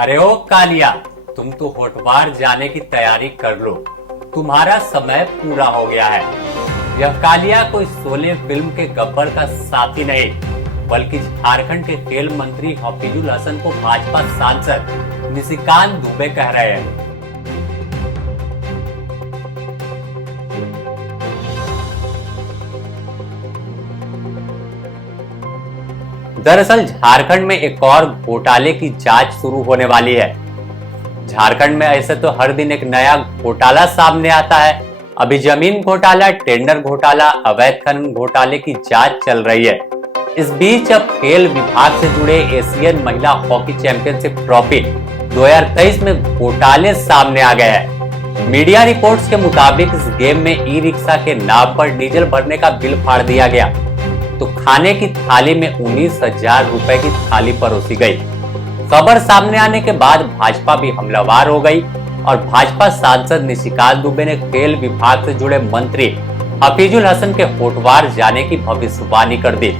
अरे ओ कालिया, तुम तो होटवार जाने की तैयारी कर लो। तुम्हारा समय पूरा हो गया है। यह कालिया कोई शोले फिल्म के गब्बर का साथी नहीं, बल्कि झारखंड के खेल मंत्री हफीजुल हसन को भाजपा सांसद निशिकांत दुबे कह रहे हैं। दरअसल झारखंड में एक और घोटाले की जांच शुरू होने वाली है। झारखंड में ऐसे तो हर दिन एक नया घोटाला सामने आता है। अभी जमीन घोटाला, टेंडर घोटाला, अवैध खनन घोटाले की जांच चल रही है। इस बीच अब खेल विभाग से जुड़े एशियन महिला हॉकी चैंपियनशिप ट्रॉफी 2023 में घोटाले सामने आ गए हैं। मीडिया रिपोर्ट्स के मुताबिक इस गेम में ई रिक्शा के नाम पर डीजल भरने का बिल फाड़ दिया गया, तो खाने की थाली में 19,000 रुपए की थाली परोसी गई। खबर सामने आने के बाद भाजपा भी हमलावर हो गई और भाजपा सांसद निशिकांत दुबे ने खेल विभाग से जुड़े मंत्री हफीजुल हसन के होटवार जाने की भविष्यवाणी कर दी।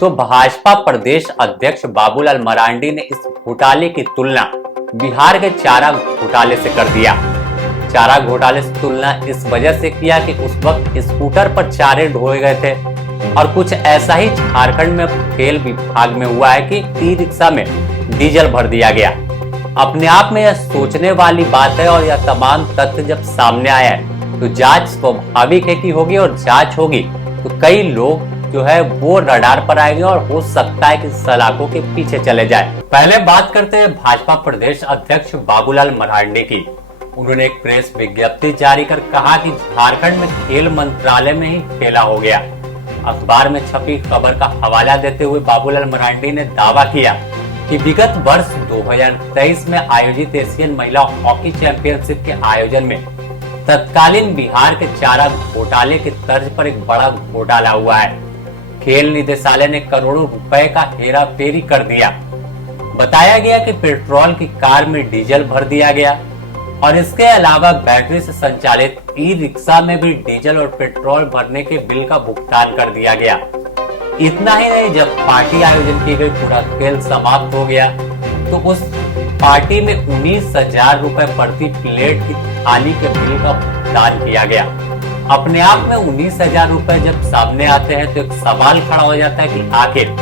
तो भाजपा प्रदेश अध्यक्ष बाबूलाल मरांडी ने इस घोटाले की तुलना बिहार के चारा घोटाले से कर दिया। चारा घोटाले से तुलना इस वजह से किया कि उस वक्त स्कूटर पर चारे ढोए गए थे, और कुछ ऐसा ही झारखंड में खेल विभाग में हुआ है कि ई रिक्शा में डीजल भर दिया गया। अपने आप में यह सोचने वाली बात है, और यह तमाम तथ्य जब सामने आया है तो जांच स्वाभाविक है कि होगी, और जांच होगी तो कई लोग जो है वो रडार पर आएंगे और हो सकता है कि सलाखों के पीछे चले जाए। पहले बात करते हैं भाजपा प्रदेश अध्यक्ष बाबूलाल मरांडी की। उन्होंने एक प्रेस विज्ञप्ति जारी कर कहा कि झारखंड में खेल मंत्रालय में ही खेला हो गया। अखबार में छपी खबर का हवाला देते हुए बाबूलाल मरांडी ने दावा किया कि विगत वर्ष 2023 में आयोजित एशियन महिला हॉकी चैंपियनशिप के आयोजन में तत्कालीन बिहार के चारा घोटाले के तर्ज पर एक बड़ा घोटाला हुआ है। खेल निदेशालय ने करोड़ों रुपए का हेरा फेरी कर दिया। बताया गया कि पेट्रोल की कार में डीजल भर दिया गया, और इसके अलावा बैटरी से संचालित ई रिक्शा में भी डीजल और पेट्रोल भरने के बिल का भुगतान कर दिया गया। इतना ही नहीं, जब पार्टी आयोजन की गई, पूरा खेल समाप्त हो गया, तो उस पार्टी में 19,000 रुपए प्रति प्लेट की थाली के बिल का भुगतान किया गया। अपने आप में 19,000 रुपए जब सामने आते हैं तो एक सवाल खड़ा हो जाता है कि आखिर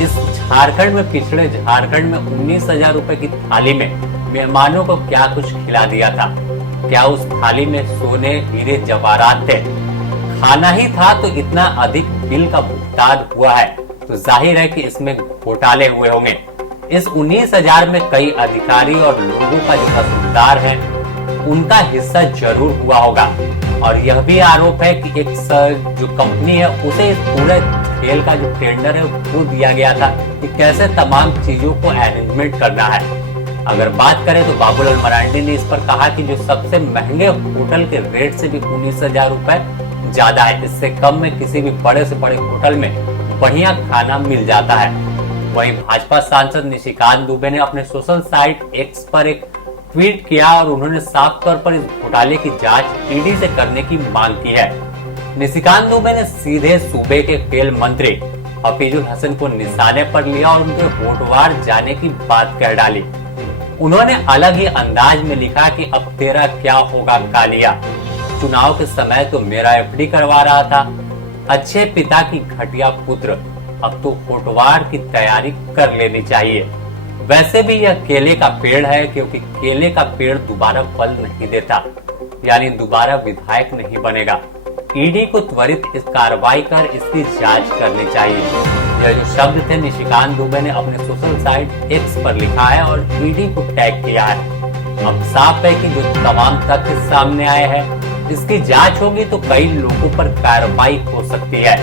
इस झारखंड में, पिछड़े झारखंड में 19,000 रुपए की थाली में मेहमानों को क्या कुछ खिला दिया था? क्या उस थाली में सोने, हीरे, जवाहरात थे? खाना ही था तो इतना अधिक बिल का भुगतान हुआ है, तो जाहिर है कि इसमें घोटाले हुए होंगे। इस 19,000 में कई अधिकारी और लोगों का जो हकदार है उनका हिस्सा जरूर हुआ होगा। और यह भी आरोप है कि एक जो कंपनी है उसे इस पूरे खेल का जो टेंडर है वो दिया गया था कि कैसे तमाम चीजों को अरेंजमेंट करना है। अगर बात करें तो बाबूलाल मरांडी ने इस पर कहा कि जो सबसे महंगे होटल के रेट से भी 19,000 रुपए ज्यादा है। इससे कम में किसी भी बड़े से बड़े होटल में बढ़िया खाना मिल जाता है। वहीं भाजपा सांसद निशिकांत दुबे ने अपने सोशल साइट एक्स पर एक ट्वीट किया और उन्होंने साफ तौर पर इस घोटाले की जांच ईडी से करने की मांग की है। निशिकांत दुबे ने सीधे सूबे के खेल मंत्री हफीजुल हसन को निशाने पर लिया और उनके होटवार जाने की बात कह डाली। उन्होंने अलग ही अंदाज में लिखा कि अब तेरा क्या होगा कालिया, चुनाव के समय तो मेरा एफडी करवा रहा था, अच्छे पिता की घटिया पुत्र, अब तो होटवार की तैयारी कर लेनी चाहिए। वैसे भी यह केले का पेड़ है, क्योंकि केले का पेड़ दोबारा फल नहीं देता, यानी दोबारा विधायक नहीं बनेगा। ईडी को त्वरित इस कार्रवाई कर इसकी जांच करनी चाहिए। यह जो शब्द थे निशिकांत दुबे ने अपने सोशल साइट एक्स पर लिखा है और ईडी को टैग किया है। अब साफ है कि जो तमाम तथ्य सामने आए हैं इसकी जांच होगी तो कई लोगों पर कार्रवाई हो सकती है।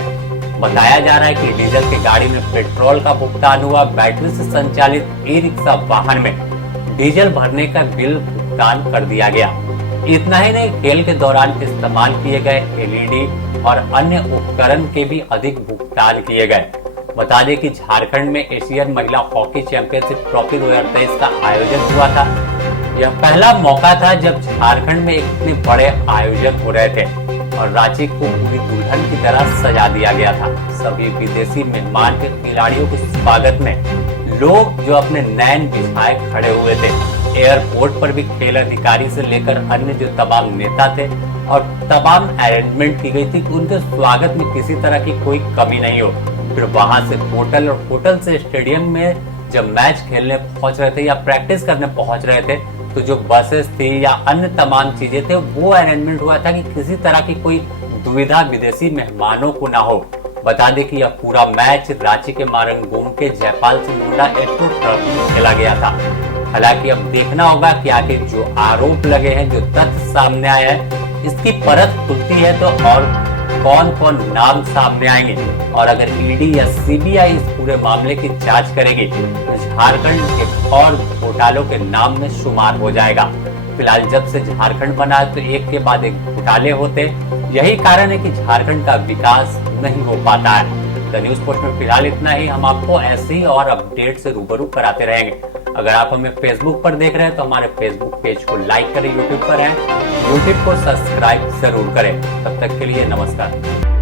बताया जा रहा है कि डीजल की गाड़ी में पेट्रोल का भुगतान हुआ, बैटरी से संचालित ई रिक्शा वाहन में डीजल भरने का बिल भुगतान कर दिया गया। इतना ही नहीं, खेल के दौरान इस्तेमाल किए गए एलईडी और अन्य उपकरण के भी अधिक भुगतान किए गए। बता दें कि झारखंड में एशियन महिला हॉकी चैंपियनशिप ट्रॉफी 2023 का आयोजन हुआ था। यह पहला मौका था जब झारखंड में इतने बड़े आयोजन हो रहे थे और रांची को पूरी दुल्हन की तरह सजा दिया गया था। सभी विदेशी मेहमान के खिलाड़ियों के स्वागत में लोग जो अपने नैन बिछाए खड़े हुए थे। एयरपोर्ट पर भी खेल अधिकारी से लेकर अन्य जो तमाम नेता थे और तमाम अरेंजमेंट की गई थी कि उनके स्वागत में किसी तरह की कोई कमी नहीं हो। फिर वहां से होटल और होटल से स्टेडियम में जब मैच खेलने पहुंच रहे थे या प्रैक्टिस करने पहुंच रहे थे तो जो बसेस थी या अन्य तमाम चीजें थे वो अरेंजमेंट हुआ था कि किसी तरह की कोई दुविधा विदेशी मेहमानों को ना हो। बता दें कि यह पूरा मैच रांची के मारंगोम के जयपाल सिंह मुंडा एयरपोर्ट पर खेला गया था। हालांकि अब देखना होगा कि आखिर जो आरोप लगे हैं, जो तथ्य सामने आए हैं, इसकी परत खुलती है तो और कौन कौन नाम सामने आएंगे और अगर ईडी या सीबीआई इस पूरे मामले की जांच करेगी तो झारखंड एक और घोटालों के नाम में शुमार हो जाएगा। फिलहाल जब से झारखंड बना है तो एक के बाद एक घोटाले होते, यही कारण है कि झारखंड का विकास नहीं हो पाता है। द न्यूज पोस्ट में फिलहाल इतना ही। हम आपको ऐसे ही और अपडेट से रूबरू कराते रहेंगे। अगर आप हमें फेसबुक पर देख रहे हैं तो हमारे फेसबुक पेज को लाइक करें, यूट्यूब पर हैं यूट्यूब को सब्सक्राइब जरूर करें। तब तक के लिए नमस्कार।